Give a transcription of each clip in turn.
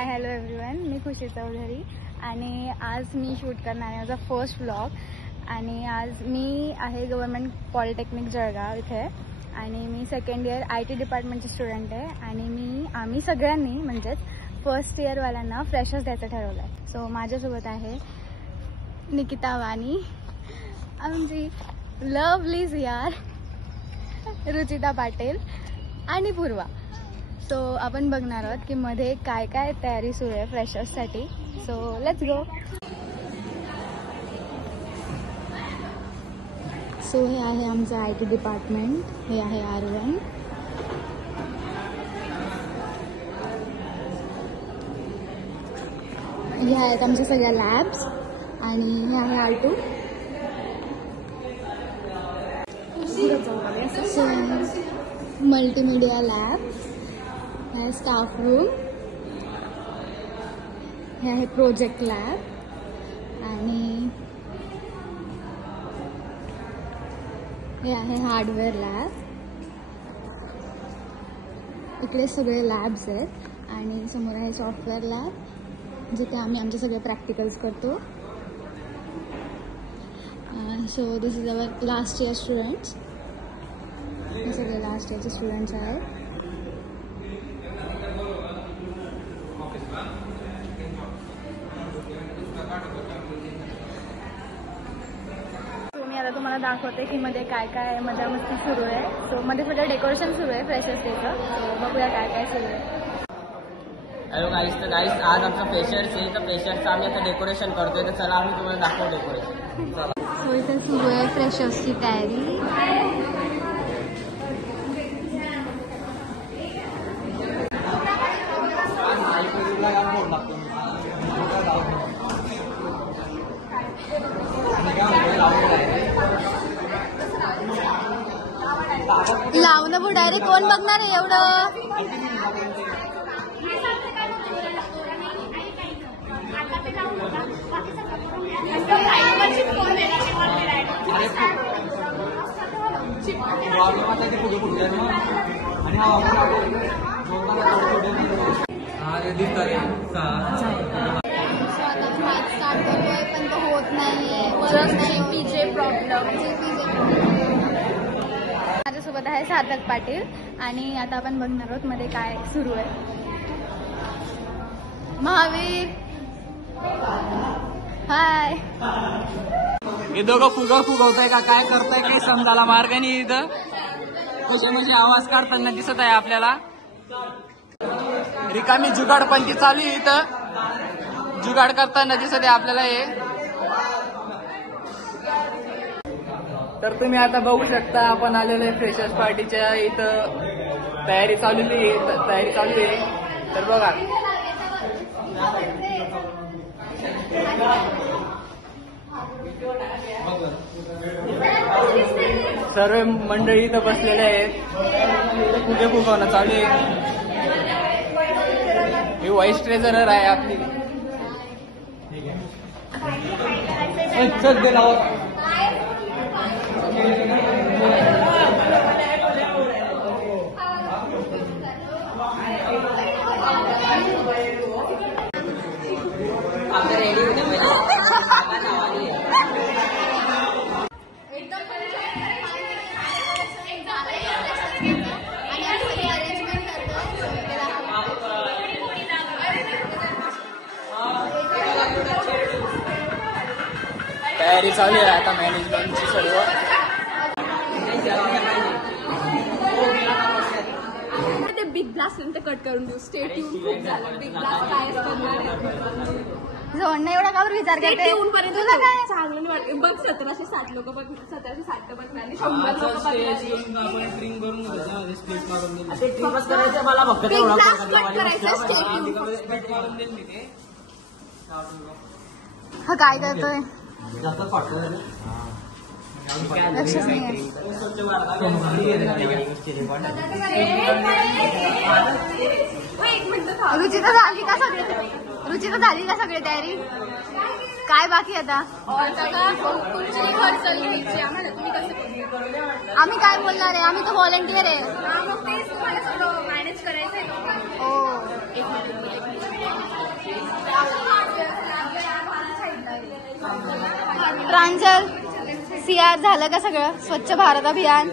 Hi hello everyone, मी खुशी चौधरी आणि आज मी shoot करणार आहे माझा फर्स्ट व्लॉग. आणि आज मी आहे गव्हर्नमेंट पॉलिटेक्निक जळगाव इथे आणि मी सेकंड इयर IT डिपार्टमेंटचे स्टुडंट आहे. आणि आम्ही सगळ्यांनी म्हणजेच फर्स्ट इयरवाल्यांना फ्रेशर्स द्यायचं ठरवलं आहे. सो माझ्यासोबत आहे निकिता वाणी, आमची लवलीज यार, रुचिता पाटील आणि पूर्वा. सो आपण बघणार आहोत की मध्ये काय काय तयारी सुरू आहे फ्रेशर्ससाठी. So let's go. सो हे आहे आमचं IT डिपार्टमेंट, हे आहे R1. हे आहेत आमच्या सगळ्या लॅब्स आणि हे आहे R2. सो मल्टीमीडिया लॅब, हे आहे स्टाफ रूम, हे आहे प्रोजेक्ट लॅब आणि हे आहे हार्डवेअर लॅब. इकडे सगळे लॅब्स आहेत आणि समोर आहे सॉफ्टवेअर लॅब जिथे आम्ही आमचे सगळे प्रॅक्टिकल्स करतो. So this is our last year students. हे सगळे लास्ट इयरचे स्टुडंट्स आहेत. मी आता तुम्हाला दाखवते की मध्ये काय काय मजा मस्ती सुरू आहे. सो मध्ये सगळं डेकोरेशन सुरू आहे फ्रेशर्स डेचं. सो बघूया काय काय सुरू आहे. हॅलो गाईस, तर गाईस आज आमचा फ्रेशर्स आहे. तर फ्रेशर्सचं आम्ही आता डेकोरेशन करतोय. तर चला आम्ही तुम्हाला दाखवू डेकोरेशन. सो इथे सुरू आहे फ्रेशर्सची तयारी. लावणं बुडारे कोण बघणार आहे एवढं. स्टार्ट करतोय पण तो होत नाहीये. माझ्यासोबत आहे सार्थक पाटील आणि आता आपण बघणार आहोत मध्ये काय सुरू आहे. महावीर हाय. हे दोघं फुगवताय का काय करताय काही समजायला मार्ग नाही. इथं कसे म्हणजे आवाज काढताना दिसत आहे आपल्याला. रिकामी जुगाडपंथी चालू आहे इथं. जुगाड करताना दिसत आहे आपल्याला हे. तर तुम्ही आता बघू शकता आपण आलेलो आहे फ्रेशर्स पार्टीच्या इथं. तयारी चालू आहे. तर बघा सर्व मंडळी इथं बसलेले आहेत. फुगे फुगवणं चालू आहे. ही व्हाईस ट्रेझरर आहे आपली. तयारी चालू आहे आता मॅनेजमेंटची सर्व. ते बिग ब्लास्ट नंतर कट करून देऊ. स्टेट ट्यून खूप झालं. बिग ब्लास्ट काय असतं जोडणं एवढा कावर विचार करते. पर्यंत तुला काय चांगलं नाही वाटत. बघ 1760 लोक बघ, 1760 बघणारे 100 लोक बघणारे. मला फक्त हा काय करतोय लक्षच नाही. रुचिता झाली का सगळी तयारी? काय बाकी आता? आम्ही काय बोलणार आहे? आम्ही तर व्हॉलंटियर आहे. मॅनेज करायचंय. हो. प्रांजल, सियार, झालं का सगळं स्वच्छ भारत अभियान?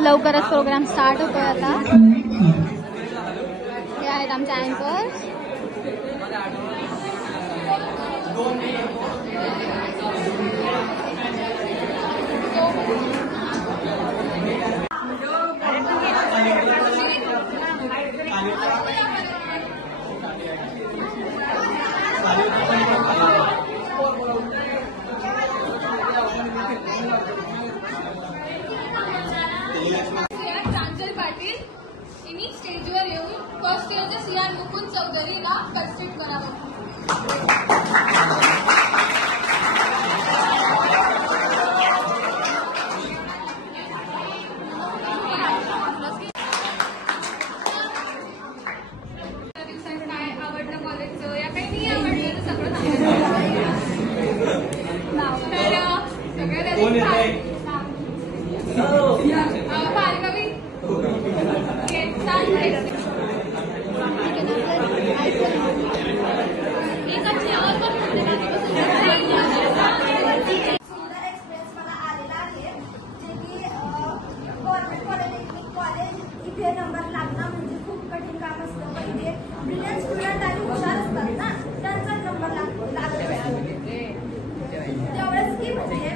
लवकरच प्रोग्राम स्टार्ट होतोय आता. हे आहेत आमचे अँकर. प्रांजल पाटील यांनी स्टेजवर येऊन फर्स्ट इयरच्या सियार मुकुंद चौधरीला कन्स्ट्रक्ट करावं. काय आवडलं कॉलेजचं या काही नाही आवडलं सगळं भार्गवी सुंदर एक्सप्रेस मला आलेला आहे जे की गव्हर्नमेंट पॉलिटेक्निक कॉलेज इथे नंबर लागणं म्हणजे खूप कठीण काम असतं. पहिले ब्रिलियंट स्टुडंट आणि हुशार असतात ना त्यांचा नंबर लागतो. तेवढंच की म्हणजे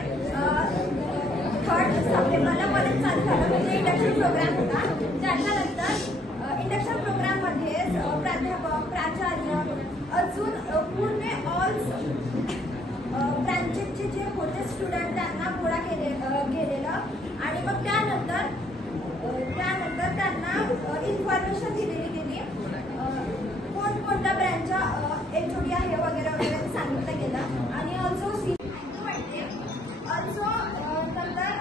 3 सप्टेंबरला कॉलेज चालू झालं म्हणजे इंडक्शन प्रोग्राम होता. त्याच्यानंतर इंडक्शन प्रोग्राममध्ये प्राध्यापक, प्राचार्य अजून पूर्ण ऑल ब्रँचेसचे जे होते स्टुडंट त्यांना गोळा गेलेलं आणि मग त्यानंतर त्यांना इन्फॉर्मेशन दिलेली गेली. कोणत्या ब्रँचच्या HOD आहे वगैरे वगैरे सांगितलं गेलं आणि ऑल्सो नंतर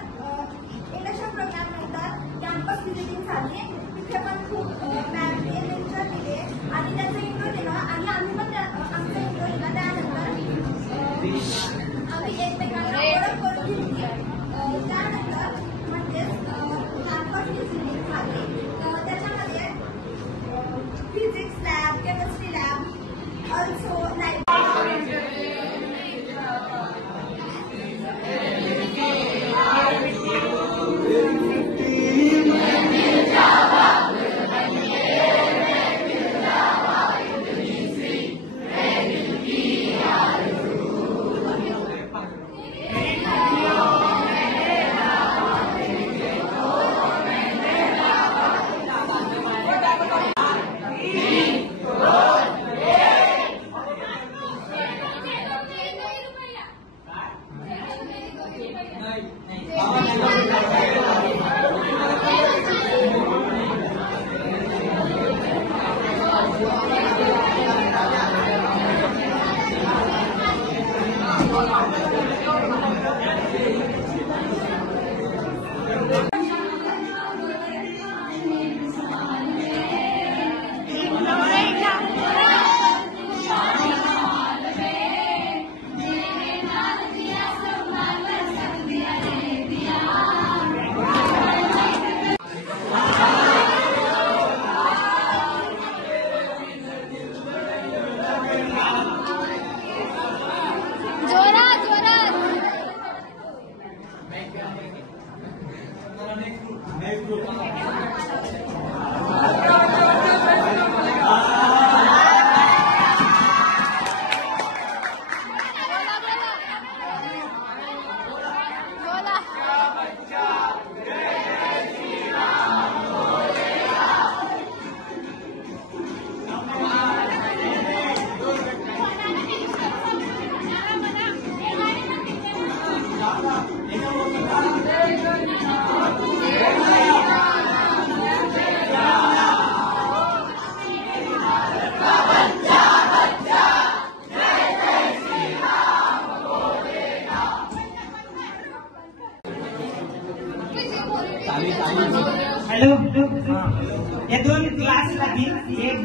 इंडक्शन प्रोग्राम नंतर कॅम्पस व्हिजिटिंग झाली. तिथे पण खूप मॅमने लेक्चर दिले आणि त्याचा इंट्रो दिला आणि आम्ही पण आमचा इंट्रो दिला. त्यानंतर आम्ही एकमेकांना ओळख करून घेतली. त्यानंतर म्हणजे कॅम्पस व्हिजिटिंग झाली. त्याच्यामध्ये physics lab, chemistry lab, also hello या 2 क्लास लागतील. एक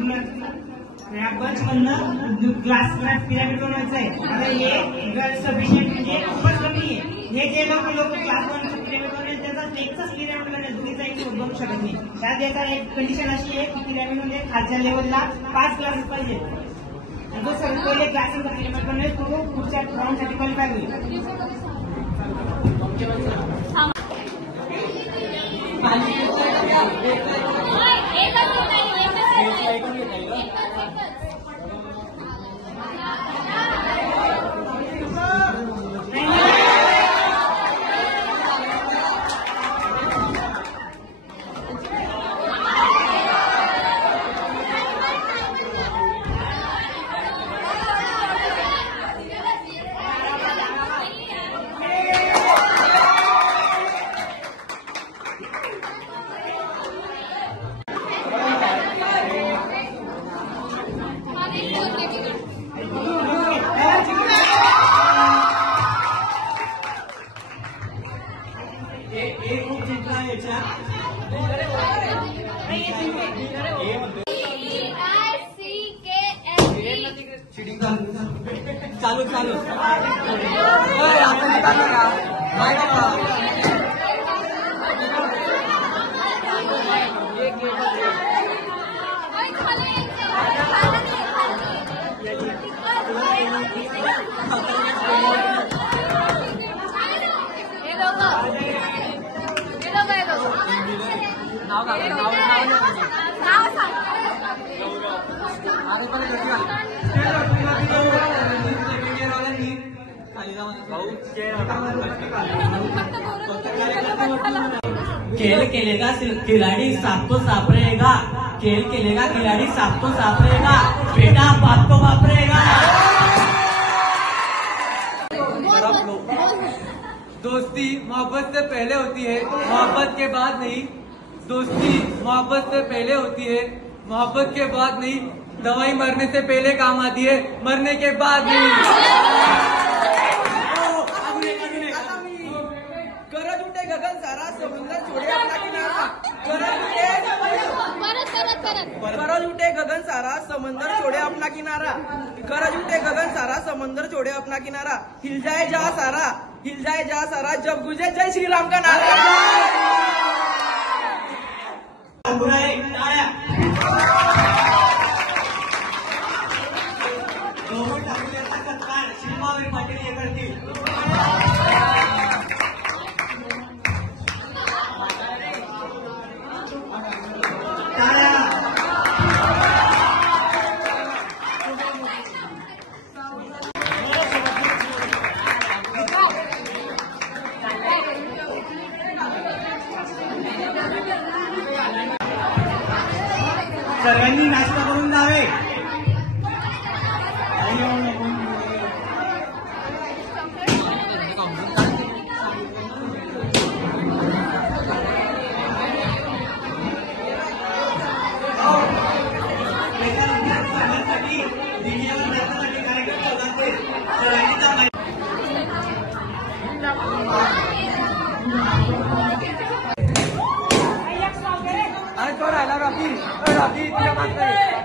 बच मधनं क्लास पिरामिड बनवायचं आहे. आता हे गर्ल्स सफिशियंट म्हणजे खूपच कमी आहे. हे जे लोक क्लास 1 पिरामिड बनवायचे त्याचा एकच पिरामिड बनवायचा. बनू शकत नाही. त्यात याचा एक कंडिशन अशी आहे की पिरामिडमध्ये खालच्या लेवलला 5 क्लासेस पाहिजे. आणि जो सर्व पहिले क्लासेस बनले तो पुढच्या राऊंडसाठी क्वालिफाय होईल. चालू चालू आपण निघालो का काय करता खेल खेलेगा खिलाड़ी साफ तो साफ रहेगा. खेल खेलेगा खिलाड़ी साफ तो साफ रहेगा. बेटा बाप को बाप रहेगा. दोस्ती मोहब्बत से पहले होती है, मोहब्बत के बाद नहीं. दोस्ती मोहब्बत से पहले होती है, मोहब्बत के बाद नहीं. दवाई मरने से पहले काम आती है, मरने के बाद नहीं. गरज उठे गगन सारा समुद्र छोड़े अपना किनारा. गरज उठे गगन सारा समंदर छोड़े अपना किनारा. गरज उठे गगन सारा समंदर छोड़े अपना किनारा. हिल जाए जा सारा, हिल जाए जा सारा, जब गुजे जय श्री राम का नारा. शिल्पावीर पाटील हे करतील. सर्वांनी नाश्ता करून जावे. अरे तो राहिला रॉकी, रॉकी तिला मागतोय.